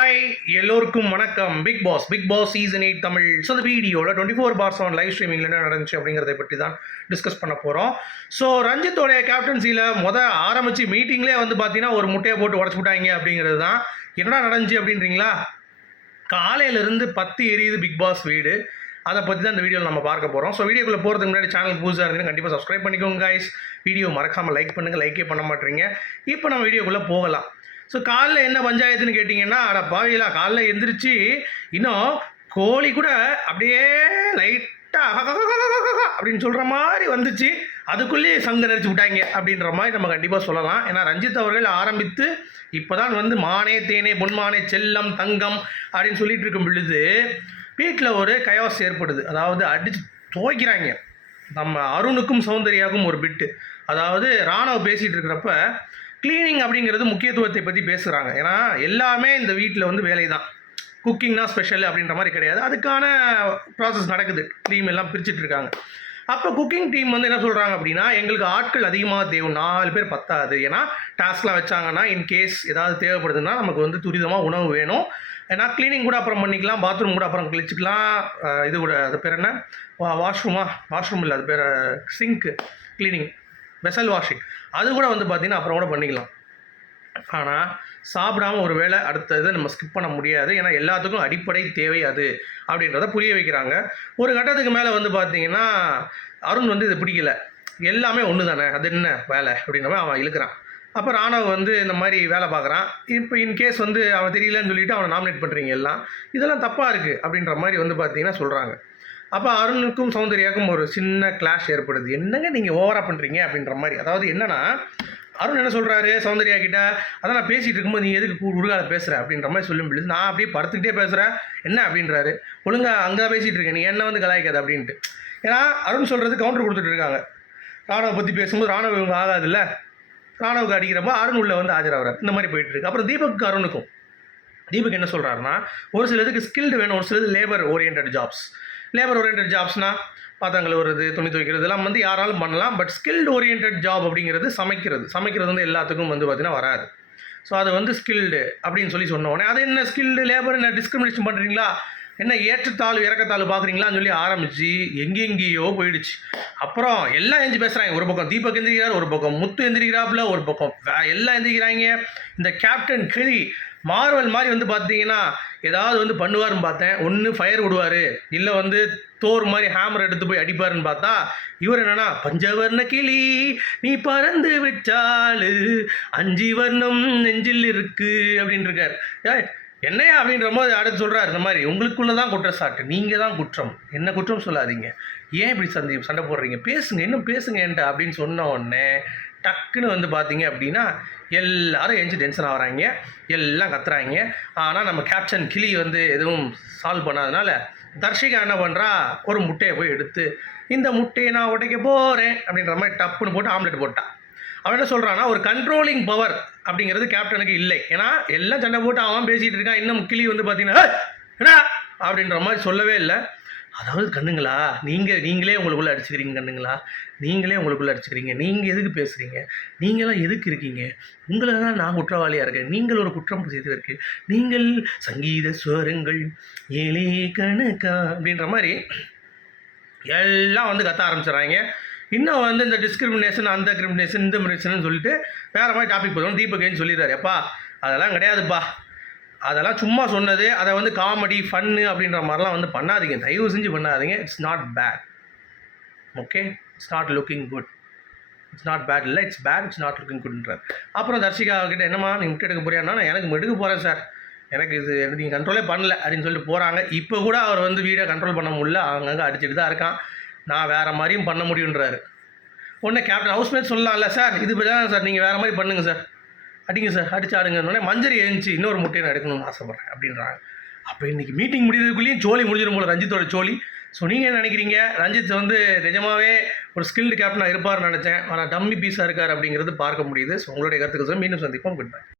Hi எல்லோருக்கும் வணக்கம். Bigg Boss Bigg Boss season eight Tamil. So அந்த வீடியோவில் twenty four hours on live ஸ்ட்ரீமிங்கில் என்ன நடந்துச்சு அப்படிங்கிறத பற்றி தான் டிஸ்கஸ் பண்ண போகிறோம் ஸோ ரஞ்சித்தோடைய கேப்டன்சியில் மொதல் ஆரம்பித்து மீட்டிங்லேயே வந்து பார்த்தீங்கன்னா ஒரு முட்டையை போட்டு உடச்சு விட்டாங்க அப்படிங்கிறது தான். என்னடா நடந்துச்சு அப்படின்றீங்களா? காலையிலேருந்து பத்து எரியுது பிக் பாஸ் வீடு. அதை பற்றி தான் இந்த வீடியோவில் நம்ம பார்க்க போகிறோம் ஸோ வீடியோக்குள்ளே போகிறதுக்கு முன்னாடி சேனல் புதுசாக இருந்தீங்கன்னா கண்டிப்பாக சப்ஸ்கிரைப் பண்ணிக்கோங்க காய்ஸ் வீடியோ மறக்காமல் லைக் பண்ணுங்கள் லைக்கே பண்ண மாட்டீங்க. இப்போ நம்ம வீடியோக்குள்ளே போகலாம். ஸோ காலைல என்ன பஞ்சாயத்துன்னு கேட்டிங்கன்னா அட பாவிலா காலைல எந்திரிச்சு இன்னும் கோழி கூட அப்படியே லைட்டாக அப்படின்னு சொல்கிற மாதிரி வந்துச்சு அதுக்குள்ளேயே சங்கு நடிச்சு விட்டாங்க அப்படின்ற மாதிரி நம்ம கண்டிப்பாக சொல்லலாம் ஏன்னா ரஞ்சித் அவர்கள் ஆரம்பித்து இப்போ தான் வந்து மானே தேனே பொன்மானே செல்லம் தங்கம் அப்படின்னு சொல்லிட்டு இருக்கும் பொழுது வீட்டில் ஒரு கயோஸ் ஏற்படுது அதாவது அடித்து துவைக்கிறாங்க நம்ம அருணுக்கும் சௌந்தர்யாவுக்கும் ஒரு பிட்டு அதாவது ராணுவ பேசிகிட்டு இருக்கிறப்ப க்ளீனிங் அப்படிங்கிறது முக்கியத்துவத்தை பற்றி பேசுகிறாங்க ஏன்னா எல்லாமே இந்த வீட்டில் வந்து வேலை தான் குக்கிங்னா ஸ்பெஷல் அப்படின்ற மாதிரி கிடையாது. அதுக்கான ப்ராசஸ் நடக்குது. டீம் எல்லாம் பிரிச்சுட்டு இருக்காங்க. அப்போ குக்கிங் டீம் வந்து என்ன சொல்கிறாங்க அப்படின்னா எங்களுக்கு ஆட்கள் அதிகமாக தேவை. நாலு பேர் பத்தாது. ஏன்னா டாஸ்க்லாம் வச்சாங்கன்னா இன் கேஸ் ஏதாவது தேவைப்படுதுன்னா நமக்கு வந்து துரிதமாக உணவு வேணும். ஏன்னா க்ளீனிங் கூட அப்புறம் பண்ணிக்கலாம். பாத்ரூம் கூட அப்புறம் கழிச்சிக்கலாம் இது கூட அது பேர் என்ன? வாஷ்ரூமா வாஷ்ரூம் இல்லை அது பேர் சிங்க்கு க்ளீனிங் வெசல் வாஷிங் அது கூட வந்து பார்த்திங்கன்னா அப்புறம் கூட பண்ணிக்கலாம். ஆனால் சாப்பிடாம ஒரு வேளை அடுத்த இதை நம்ம ஸ்கிப் பண்ண முடியாது. ஏன்னா எல்லாத்துக்கும் அடிப்படை தேவை அது அப்படின்றத புரிய வைக்கிறாங்க. ஒரு கட்டத்துக்கு மேலே வந்து பார்த்தீங்கன்னா அருண் வந்து இது பிடிக்கல. எல்லாமே ஒன்று தானே அது என்ன வேலை? அப்படின்ற மாதிரி அவன் இழுக்கிறான். அப்போ ராணவ் வந்து இந்த மாதிரி வேலை பார்க்குறான். இப்போ இன்கேஸ் வந்து அவன் தெரியலன்னு சொல்லிட்டு அவனை நாமினேட் பண்ணுறீங்க எல்லாம். இதெல்லாம் தப்பாக இருக்குது அப்படின்ற மாதிரி வந்து பார்த்தீங்கன்னா சொல்கிறாங்க அப்போ அருணுக்கும் சௌந்தர்யாவுக்கும் ஒரு சின்ன கிளாஷ் ஏற்படுது. என்னங்க நீங்கள் ஓவராக பண்ணுறீங்க அப்படின்ற மாதிரி. அதாவது என்னன்னா அருண் என்ன சொல்கிறாரு சௌந்தர்யா கிட்ட அதான் நான் பேசிகிட்டு இருக்கும்போது நீ எதுக்கு உருகால பேசுகிற அப்படின்ற மாதிரி சொல்லும் பொழுது நான் அப்படியே படுத்துக்கிட்டே பேசுகிறேன் என்ன? அப்படின்றாரு. ஒழுங்கா அங்கே பேசிகிட்டு இருக்கேன். நீ என்ன வந்து கலாய்க்காது? அப்படின்ட்டு. ஏன்னா அருண் சொல்கிறது கவுண்டர் கொடுத்துட்டு இருக்காங்க. ராணுவ பற்றி பேசும்போது ராணுவ இவங்க ஆகாதுல்ல. ராணுவுக்கு அடிக்கிறப்போ அருண் உள்ளே வந்து ஆஜராகிறார் இந்த மாதிரி போயிட்டு இருக்கு. அப்புறம் தீபக்கு அருணுக்கும். தீபக் என்ன சொல்கிறாருன்னா ஒரு சிலதுக்கு ஸ்கில்டு வேணும் ஒரு சிலது labour oriented jobs labour oriented ஜாப்ஸ்னால் பாத்திரங்கள் வருது துணி துவைக்கிறது இதெல்லாம் வந்து யாராலும் பண்ணலாம். பட் ஸ்கில்டு ஓரியன்ட் ஜாப் அப்படிங்கிறது சமைக்கிறது. சமைக்கிறது வந்து எல்லாத்துக்கும் வந்து பார்த்திங்கன்னா வராது. ஸோ அது வந்து ஸ்கில்டு அப்படின்னு சொல்லி சொன்ன உடனே அது என்ன ஸ்கில்டு லேபர் என்ன டிஸ்கிரிமினேஷன் பண்ணுறீங்களா என்ன ஏற்றத்தாழ்வு இறக்கத்தாழ்வு பார்க்குறீங்களான்னு சொல்லி ஆரம்பித்து எங்கெங்கேயோ போயிடுச்சு. அப்புறம் எல்லாம் எஞ்சி பேசுகிறாங்க ஒரு பக்கம் தீபக் எந்திரிக்கிறார் ஒரு பக்கம் முத்து எந்திரிக்கிறாப்புல ஒரு பக்கம் எல்லாம் எந்திரிக்கிறாங்க. இந்த கேப்டன் கிளி மார்வல் மாதிரி வந்து பார்த்தீங்கன்னா ஏதாவது வந்து பண்ணுவாருன்னு பார்த்தேன். ஒன்று ஃபயர் விடுவார். இல்லை வந்து தோர் மாதிரி ஹேமர் எடுத்து போய் அடிப்பாருன்னு பார்த்தா இவர் என்னன்னா பஞ்சவர்ண கிளி நீ பறந்து விட்டாலு அஞ்சு வர்ணம் நெஞ்சில் இருக்கு அப்படின்னு இருக்கார். என்னையா அப்படின்ற போது அடுத்து சொல்கிறார் இந்த மாதிரி உங்களுக்குள்ளே தான் குற்றச்சாட்டு நீங்கள் தான் குற்றம். என்ன குற்றம் சொல்லாதீங்க. ஏன் இப்படி சந்தி சண்டை போடுறீங்க? பேசுங்க. இன்னும் பேசுங்க என்கிட்ட அப்படின்னு சொன்ன உடனே டக்குன்னு வந்து பார்த்தீங்க அப்படின்னா எல்லாரும் எஞ்சி டென்ஷன் ஆகிறாங்க எல்லாம் கத்துறாங்க. ஆனால் நம்ம கேப்டன் கிளி வந்து எதுவும் சால்வ் பண்ணாதனால தர்ஷிகா என்ன பண்ணுறா ஒரு முட்டையை போய் எடுத்து இந்த முட்டையை நான் உடைக்க போகிறேன் அப்படின்ற மாதிரி டப்புன்னு போட்டு ஆம்லெட் போட்டான் அவன் என்ன சொல்கிறான்னா ஒரு கண்ட்ரோலிங் பவர் அப்படிங்கிறது கேப்டனுக்கு இல்லை. ஏன்னா எல்லாம் சண்டை போட்டு அவன் பேசிகிட்டு இருக்கான். இன்னும் கிளி வந்து பார்த்தீங்கன்னா என்ன அப்படின்ற மாதிரி சொல்லவே இல்லை. அதாவது கண்ணுங்களா நீங்கள் நீங்களே உங்களுக்குள்ளே அடிச்சுக்கிறீங்க கண்ணுங்களா? நீங்களே உங்களுக்குள்ளே அடிச்சுக்கிறீங்க. நீங்கள் எதுக்கு பேசுகிறீங்க நீங்களாம் எதுக்கு இருக்கீங்க? உங்களை தான் நான் குற்றவாளியாக இருக்கேன். நீங்கள் ஒரு குற்றம் செய்திருக்கு நீங்கள் சங்கீத ஸ்வரங்கள் ஏழே கணக்கா அப்படின்ற மாதிரி எல்லாம் வந்து கத்த ஆரம்பிச்சிடுறாங்க. இன்னும் வந்து இந்த டிஸ்கிரிமினேஷன் அந்த கிரிமினேஷன் இந்த மினேஷன் சொல்லிட்டு வேறு மாதிரி டாபிக் போதும் தீபகேன்னு சொல்லிடுறாரு? எப்பா அதெல்லாம் கிடையாதுப்பா. அதெல்லாம் சும்மா சொன்னது அதை வந்து காமெடி ஃபன்னு அப்படின்ற மாதிரிலாம் வந்து பண்ணாதீங்க. தயவு செஞ்சு பண்ணாதீங்க. It's not bad okay it's not looking good it's not bad இல்லை. It's bad it's not looking குட்ன்றார் அப்புறம் தர்ஷிகா கிட்ட என்னம்மா நீ முட்டை எடுக்க போறியான்னா நான் எனக்கு எடுக்க போகிறேன் சார் எனக்கு இது நீங்கள் கண்ட்ரோலே பண்ணல அப்படின்னு சொல்லிட்டு போகிறாங்க இப்போ கூட அவர் வந்து வீடை கண்ட்ரோல் பண்ண முடியல. அங்கங்கே அடிச்சுட்டு தான் இருக்கான். நான் வேறு மாதிரியும் பண்ண முடியுன்றாரு உடனே கேப்டன் ஹவுஸ்மேட் சொல்லலாம்ல சார் இது தான் சார் நீங்கள் வேறு மாதிரி பண்ணுங்கள் சார் அடிங்க சார் அடிச்சு ஆடுங்கன்னொடனே மஞ்சரி எழுந்துச்சு இன்னொரு முட்டையை நான் எடுக்கணும்னு ஆசைப்பட்றேன் அப்படின்றாங்க. அப்போ இன்றைக்கி மீட்டிங் முடிகிறதுக்குள்ளேயும் சோழி முடிஞ்சிடும் போல ரஞ்சித்தோட சோழி ஸோ நீங்கள் என்ன நினைக்கிறீங்க? ரஞ்சித் வந்து நிஜமாவே ஒரு ஸ்கில்டு கேப்டனாக இருப்பார்னு நினச்சேன். ஆனால் டம்மி பீஸாக இருக்கார் அப்படிங்கிறது பார்க்க முடியுது. ஸோ உங்களுடைய கருத்துக்கள் மீண்டும் சந்திப்போம். Good bye